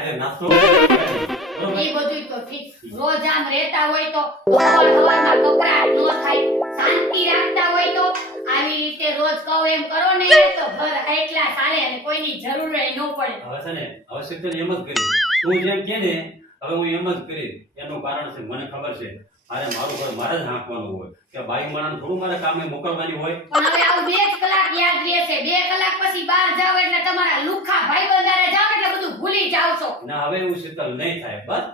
અરે નાસ્તો એ બધું તો ઠીક રોજ આમ રહેતા હોય તો સવારમાં કપડાં ન થાય શાંતિ રાખતા હોય તો આવી રીતે રોજ કહો એમ કરો ને તો ઘર એટલા સારે અને કોઈની જરૂર ન પડે. હવે છે ને હવે શીતલ એમ જ કરી તું જેમ કે ને હવે હું એમ જ કરી એનું કારણ છે મને ખબર છે મારે મારું ઘર મારે જ હાંકવાનું હોય કે બાઈ માણસ થોડું મારે કામે મોકલવાની હોય. પણ હવે આવું 2 કલાક યાદ રહેશે 2 કલાક પછી બહાર જાવ એટલે તમારા લુખા ભાઈબંધારે જાવ એટલે બધું ભૂલી જાવ છો. ના હવે એવું શીતલ નહીં થાય બસ.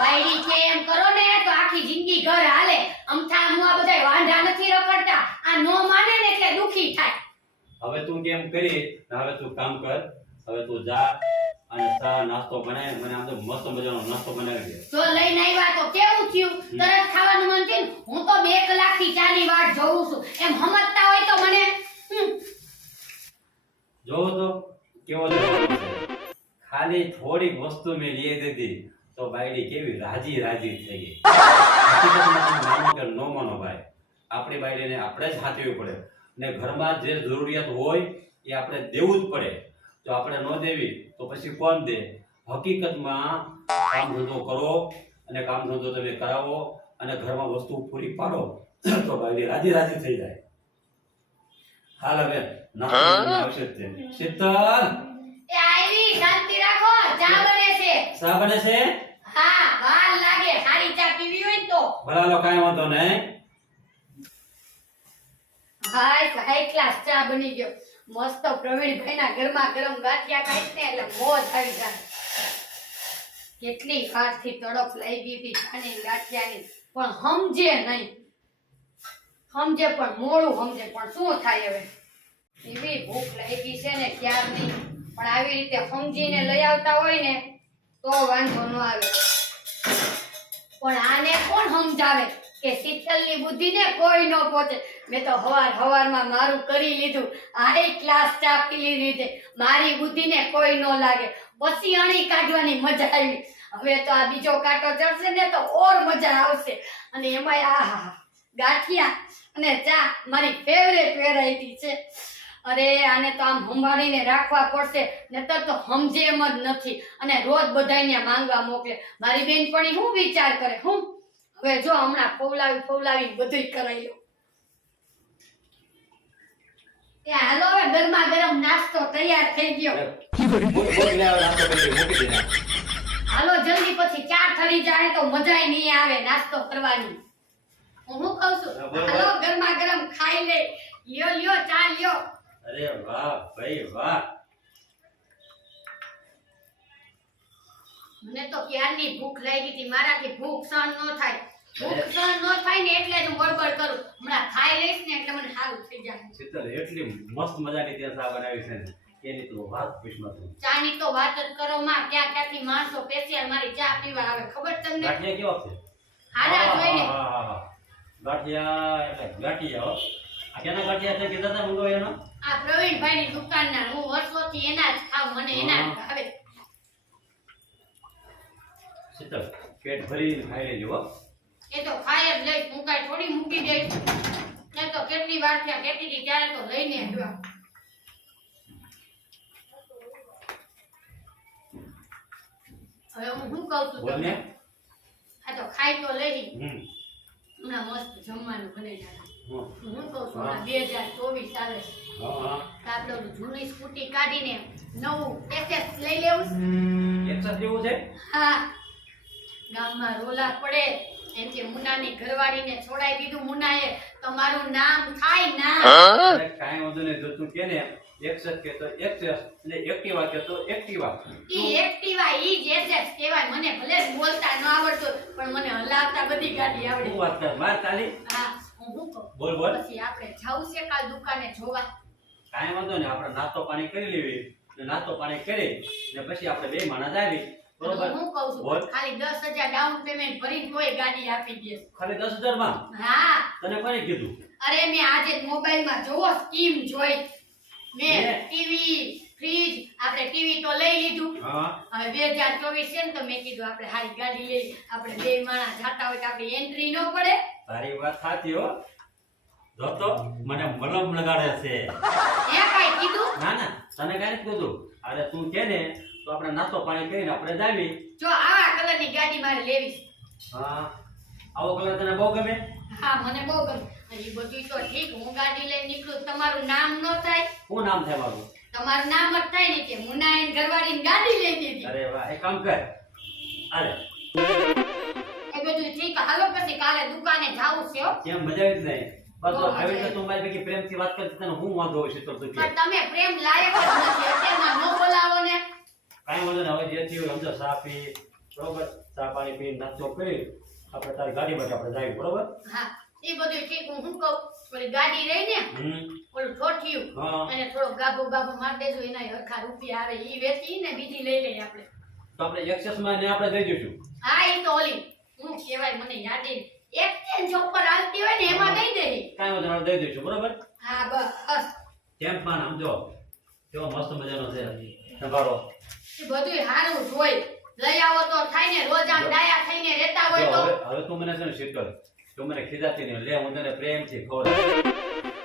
વાયડી કે એમ કરો ને તો આખી જિંદગી ઘર હાલે. અમથા મુઆ બધાય વાંઢા નથી રખડતા. આ નો માને ને એટલે દુખી થાય. હવે તું કેમ કરી હવે તું કામ કર હવે તું જા અને ચા નાસ્તો બનાય મને આમ તો મસ્ત મજાનો નાસ્તો બનાવી દે. જો લઈને આવ્યા તો કેવું થયું તરત ખાવાનું મન થયું. હું તો 2 કલાકથી ચાની વાટ જોઉં છું. એમ સમજતા હોય તો મને જોવો તો કેવો જવાબ છે. ખાલી થોડીક વસ્તુ મેં લઈ દીધી તો બાયડી કેવી રાજી રાજી થઈ ગઈ. હકીકતમાં તમે માનો કે ન માનો ભાઈ આપણી બાયડીને આપણે જ હાથવી પડે ને ઘરમાં જે જરૂરિયાત હોય એ આપણે દેવું જ પડે. જો આપણે ન દેવી તો પછી કોણ દે. હકીકતમાં કામ ધંધો કરો અને કામ ધંધો તમે કરાવો અને ઘરમાં વસ્તુ પૂરી પાડો તો બાયડી રાજી રાજી થઈ જાય. હાલ હવે નાસ્તો આવશે જ તે. શીતલ એ આવી શાંતિ રાખો. ચા બને છે. ચા બને છે. હા વાર લાગે. સારી ચા પીવી હોય તો ભલાલો કાંઈ વાંધો નહીં. હાઈ ક્લાસ ચા બની ગયો. મસ્ત પ્રવીણભાઈના ઘરમાં ગરમ ગાંઠિયા ખાઈ ને એટલે મોજ આવી જાય. કેટલી વારથી તડપ લાગી હતી ચાની ગાંઠિયાની પણ સમજે નહીં. સમજે પણ મોડું સમજે પણ શું થાય હવે. એવી ભૂખ લાગી છે ને ક્યાર નહીં પણ આવી રીતે સમજીને લઈ આવતા હોય ને તો વાંધો ન આવે. પણ આને કોણ સમજાવે કે શીતલની બુદ્ધિને કોઈ ન પહોંચે. મેં તો હવારમાં મારું કરી લીધું. હાઈ ક્લાસ ચા પી લીધી. મારી બુદ્ધિને કોઈ ન લાગે. પછી અણી કાઢવાની મજા આવી. હવે તો આ બીજો કાંટો ચડશે ને તો ઓર મજા આવશે. અને એમાં આહા ગાંઠિયા અને ચા મારી ફેવરેટ વેરાયટી છે. અરે આને તો આમ સંભાળીને રાખવા પડશે નતર તો સમજે એમ જ નથી અને રોજ બધાયને માંગવા મોકલે. મારી બેનપણી શું વિચાર કરે હું હવે જો હમણાં ફોલાવી બધુંય કરાઈ લો. એ હાલો હવે ગરમા ગરમ નાસ્તો તૈયાર થઈ ગયો. હાલો જલ્દી પછી ચા ઠરી જાય તો મજાય નહીં આવે નાસ્તો કરવાની. હું કહું છું હાલો ગરમા ગરમ ખાઈ લે. લ્યો ચા લ્યો. અરે વાહ ભાઈ વાહ. મને તો ક્યારની ભૂખ લાગી હતી. મારાથી ભૂખ સહન ન થાય. ભૂખ સહન ન થાય ને એટલે હું બળબડ કરું. હમણાં ખાઈ લઈશ ને એટલે મને સારું થઈ જાય. શીતલ એટલી મસ્ત મજાની ત્યાં ચા બનાવી છે ને એની તો વાત પૂછમાં તું. ચાની તો વાત જ કરો માં. ક્યાંથી માણસો સ્પેશિયલ મારી ચા પીવા આવે ખબર તમને? ગાંઠિયા કેવા છે? હાડા જોઈને. ગાંઠિયા એટલે ગાંઠિયા હો. આ કેના ગાંઠિયા છે કીધા હતા મંગો એનો? આ પ્રવીણભાઈની દુકાનના. હું વર્ષોથી એના જ ખાવ. મને એના જ ભાવે. શીતલ પેટ ભરીને ખાઈ લેજો હો. એ તો ખાય જ લઈશ. હું કાંઈ થોડી મૂકી દઈશ. એ તો કેટલી વાર થયા કહેતી હતી ત્યારે તો લઈને આવ્યા. હવે હું શું કહું છું બોલ ને. તમને? આ તો ખાઈ તો લઈ. હમ હમણાં મસ્ત જમવાનું બનાવી નાખ્યું. હમ. હું કહું છું હમણાં 2024 આવે છે. હા તો આપણે ઓલું જૂની સ્કૂટી કાઢીને નવું SS લઈ લેવું. એક સાથે જેવું છે. હા ગામમાં રોલા પડે એમ કે મુનાની ઘરવાળીને છોડાઈ દીધું. મુનાએ તમારું નામ થાય ના. અરે કાંઈ વાંધો નહીં જો તું કે ને એક્સેસ કે તો એક્સેસ એટલે એક્ટિવા કે તો એક્ટિવા. ઈ એક્ટિવા ઈ જ SS કહેવાય. મને ભલે બોલતા ન આવડતું પણ મને હલાવતા બધી ગાડી આવડે. શું વાત કર માર તાલી. હા હું શું કહું બોલ બોલ. પછી આપણે જાવું છે કાલ દુકાને જોવા. કાંઈ વાંધો નહીં આપણે નાસ્તો પાણી કરી લેવી ને નાસ્તો પાણી કરી ને પછી આપણે બે માણસ આવી બરોબર. હું કહું બોલ. છું ખાલી 10,000 ડાઉન પેમેન્ટ ભરીને તોય ગાડી આપી દે. ખાલી 10,000 માં હા તને કોણે કીધું? અરે મેં આજે મોબાઈલમાં જોવો સ્કીમ જોઈ. મેં હે? ટીવી ફ્રીજ આપણે ટીવી તો લઈ લીધું. હા હવે 2024 છે ને તો મેં કીધું આપણે હારી ગાડી લઈ. આપણે બે માણસ જાતા હોય તો આપણી એન્ટ્રી ન પડે. તારી વાત સાચી હો. જો તો મને મલમ લગાડે છે. એ કાઈ કીધું? ના ના તને કાંઈ નથી કીધું. અરે તું કે ને તો તો આપણે નાસ્તો પાણી કરીને આપણે જાવી. જો આવા કલરની ગાડી મારે લેવી છે. હા, આવો કલર તને બહુ ગમે? હા મને બહુ ગમે. અને ઈ બધું તો ઠીક, હું ગાડી લઈને નીકળું, તમારું નામ ન થાય? શું નામ થાય મારું? તમારું નામ જ થાય ને કે મુનાઈન ઘરવાળીની ગાડી લઈ દીધી. અરે વાહ, એક કામ કર. અરે એ બધું ઠીક, હાલો પછી કાલે દુકાને જાવું છે હો. કેમ મજા આવી જ નહીં? બસ બહુ તો મજા આવી રીતે આવી. તું મારી ભેગી પ્રેમથી વાત કરતી તને હું વાંધો હોય છે તો તું કે. પણ તમે પ્રેમ લાયક જ નથી, અત્યારમાં ન બોલાવો ને. કાંઈ વાંધો નહીં, હવે જે થયું સમજો ચા પી, બરોબર? ચા પાણી પી નાસ્તો કરી આપણે તારી ગાડી માટે આપણે જાય, બરોબર? હા એ બધું ઠીક, હું શું કહું, ઓલી ગાડી રહી ને ઓલું ઠોઠિયું હા, અને થોડો ગાબો બાબો મારી દેજો, એના હરખા રૂપિયા આવે ઈ વેચી ને બીજી લઈ લઈએ આપણે. તો આપણે એક્સેસમાં ને આપણે જઈ જઈશું. હા ઈ તો ઓલી હું કહેવાય મને યાદ નહીં, એક્સચેન્જ ઓફર આવતી હોય ને એમાં દઈ દે. કાંઈ વાંધો નહીં, આપણે દઈ દઈશું, બરોબર? હા બસ ટેમ્પમાં સમજો કેવો મસ્ત મજાનો છે તમારો. એ બધું હારું જ હોય, લઈ આવો તો થાય ને, રોજ આમ ડાયા થઈને રહેતા હોય તો. હવે તું મને છે ને શીતલ, તું મને ખીજાતી નહીં, લે હું તને પ્રેમથી ખવડાવું.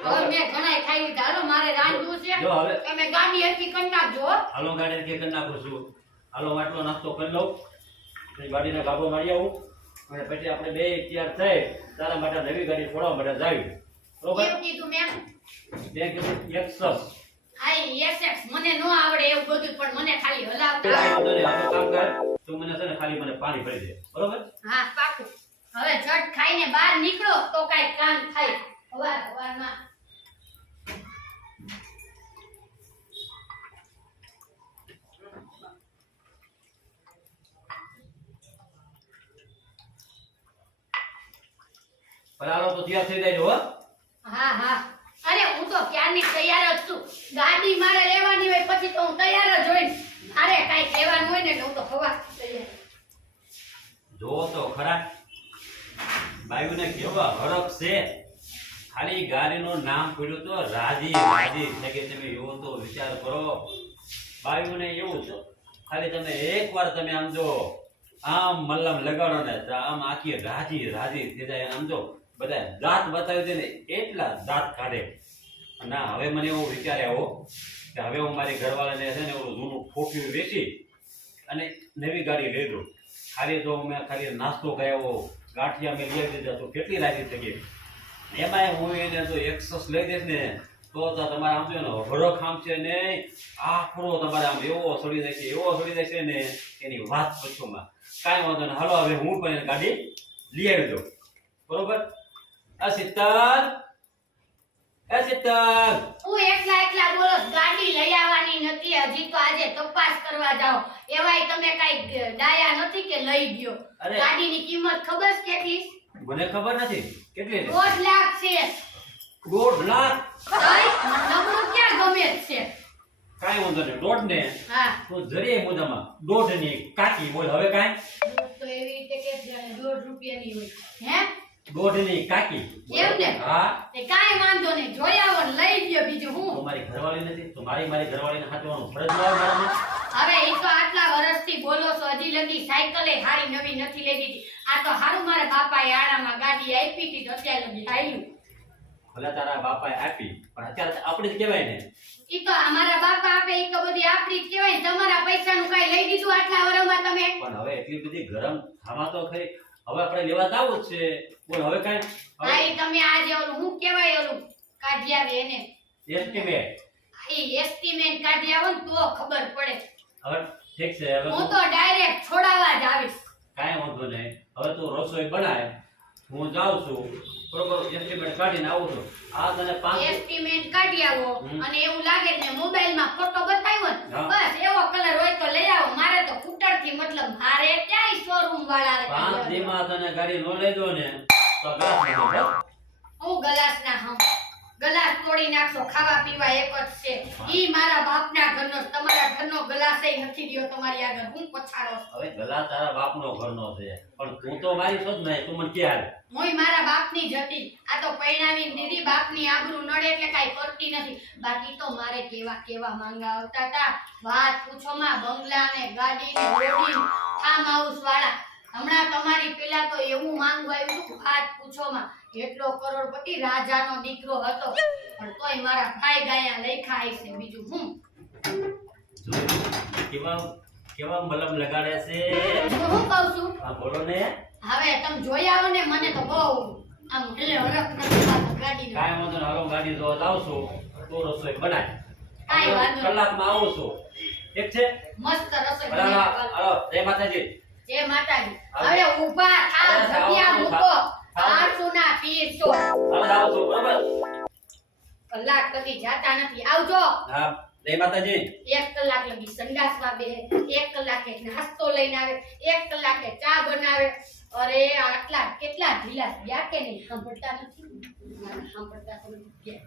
હવે મેં ઘણાય ખાઈ લીધા, હાલો મારે રાંધવું છે. જો હવે તમે ગાડી હરખી કરી નાખજો હો. હાલો ગાડી કે કરી નાખું છું. હાલો હું આટલો નાસ્તો કરી લઉં, પછી ગાડીના ગાભો મારી આવું અને પછી આપણે બે તૈયાર થઈ તારા માટે નવી ગાડી છોડવા માટે જાવી, બરોબર? કેવું કીધું મેં? બે કીધું એક્સસ. હા એસએક્સ મને નો આવડે એવું બધું, પણ મને ખાલી હલાવતા કાંઈ આવડે. વાંધો નહીં, હવે કામ કર, તું મને છે ને ખાલી મને પાણી ભરી દે, બરોબર? હા પાકું. હવે ઝટ ખાઈને બહાર નીકળો તો કાંઈ કામ થાય સવારમાં. હાલો તો તૈયાર થઈ જાય, હો. હા હા અરે હું તો ક્યારની તૈયાર જ છું. ગાડી મારે લેવાની હોય પછી તો હું તૈયાર જ હોય. અરે કાંઈક લેવાનું હોય ને એટલે હું તો સવારથી તૈયાર. જો તો ખરા બાયુને કેવા હરખ છે, ખાલી ગાડીનું નામ પડ્યું તો રાજી રાજી છે કે તમે એવો તો વિચાર કરો. બાયુને એવું છે, ખાલી તમે એકવાર તમે આમ જો આમ મલ્લમ લગાડો ને તો આમ આખી રાજી રાજી થઈ જાય. આમ જો બધા દાંત બતાવી દે ને એટલા દાંત કાઢે. ના હવે મને એવો વિચાર આવ્યો કે હવે હું મારી ઘરવાળાને છે ને ઓલું જૂનું ફોફિયું વેચી અને નવી ગાડી લઈ દઉં. ખાલી જો મેં ખાલી નાસ્તો કર્યો, ગાંઠિયા મેં લઈ દીધા તો કેટલી રાજી થઈ ગઈ. એમાં હું એને જો એક્સસ લઈ દઈશ ને તો તમારે આમ જો ને હરખ આમ છે ને આખરો તમારે આમ એવો સડી જાય છે, એવો સડી જાય છે ને એની વાત પૂછોમાં. કાંઈ વાંધો નહીં, હાલો હવે હું પણ ગાડી લઈ આવી દઉં, બરોબર? શીતલ, શીતલ, હું એકલા બોલો છો, ગાડી લઈ આવવાની નથી. હજી તો આજે તપાસ કરવા જાઓ. એવાય તમે કાંઈ ડાયા નથી કે લઈ ગયો. અરે. ગાડીની કિંમત ખબર છે કેટલી? મને ખબર નથી કેટલી છે. 1.5 લાખ છે. 1.5 લાખ? તોય નબળું ક્યાં ગમે જ છે. કાંઈ વાંધો નહીં, 1.5 ને હા તો જરીએ મુદ્દામાં 1.5 ની કાકી બોલ. હવે કાંઈ તો એવી રીતે કે જાણે 1.5 રૂપિયાની હોય. હે 1.5 ની કાકી. એમ ને? હા, તે કાંઈ વાંધો નહીં, જોઈ આવો ને લઈ ગયો. બીજું હું? તો મારી ઘરવાળી નથી તો મારી ઘરવાળીને હાથવાનું ફરજ ન આવે મારામાં? હવે એ તો આટલા વર્ષથી બોલો છો, હજી લગી સાયકલે હારી નવી નથી લઈ દીધી. આ તો હારું મારા બાપાએ આડામાં ગાડી આપી હતી તો અત્યારે લગી હાલ્યું. ભલે તારા બાપાએ આપી પણ અત્યારે આપણે જ કહેવાય ને. ઈ તો અમારા બાપા આપે ઈ તો બધી આપણી જ કહેવાય. તમારા પૈસાનું કાંઈ લઈ દીધું આટલા વર્ષમાં તમે? પણ હવે એટલી બધી ગરમ થામા તો ખરી, હવે આપણે લેવા તો આવું જ છે. બોલ હવે કાંઈ હા ઈ તમે આજે ઓલું હું કહેવાય ઓલું કાઢી આવે એને, એસ્ટિમેટ. ઈ એસ્ટિમેટ કાઢી આવો ને તો ખબર પડે. હવે ઠીક છે, હવે હું તો ડાયરેક્ટ છોડાવવા જ આવીશ. કાંઈ વાંધો નહીં. હવે તું રસોઈ બનાય, હું જાઉં છું, બરોબર? એસ્ટિમેટ કાઢીને આવું છું. આ તને 5 એસ્ટિમેટ કાઢી આવો અને એવું લાગે ને મોબાઈલમાં ફોટો બતાવ્યો ને હા. બસ એવો કલર હોય તો લઈ આવો. મારે તો ફૂટરથી મતલબ મારે ક્યાંય શોરૂમ વાળા 5 દીમાં તને ગાડી નો લઈ દો ને તો ગાસ નહીં દો. હું ગલાસ ના હમ ગલાસ તોડી નાખશો. ખાવા પીવા એક જ છે. ઈ મારા બાપના ઘરનો, તમારા ઘરનો ગલાસ નથી દ્યો તમારી આગળ. હું પછાડો છું. હવે ગલા તારા બાપનો ઘરનો છે પણ તું તો મારી છો જ નહીં. તું મને કે હાલ મોય મારા બાપની જ હતી. આ તો પૈણાવીને દીદી બાપની આબરૂ નડે એટલે કાંઈ કરતી નથી. બાકી તો મારે કેવા માંગા આવતા હતા. વાત પૂછો માં, બંગલા ને ગાડી ને રોડી ફાર્મ હાઉસ વાળા. હમણાં તમારી પેલા તો એવું માંગવા આવ્યું હતું, વાત પૂછો માં. એટલો કરોડપતિ રાજાનો દીકરો હતો પણ તોય મારા ભાઈ ગાયા લખ્યા છે. બીજું હું કેવા કેવા મલમ લગાડે છે તો હું કહું છું આ બોલો ને હવે તમે જોઈ આવો ને મને તો બહુ આમ એટલે હરખ નથી થતો ગાડીનો. કાંઈ વાંધો નહીં હાલો ગાડી જોવા જાવ છું તો રસોઈ બનાય કાંઈ વાંધો નહીં. કલાકમાં આવું છું ઠીક છે મસ્ત રસોઈ હાલો બનાવી. હાલો જય માતાજી જય માતાજી. હવે ઊભા થાવ, જગ્યા મૂકો. આળસુના પીરસો. હાલો જાવ છું બરાબર કલાક લગી જાતા નથી. આવજો. હા જય માતાજી 1 કલાક લગી સંડાસમાં બેહે, 1 કલાકે નાસ્તો લઈને આવે, 1 કલાકે ચા બનાવે. અરે આટલા કેટલા ઢીલા થયા કે નહીં? સાંભળતા નથી? સાંભળતા તો નથી.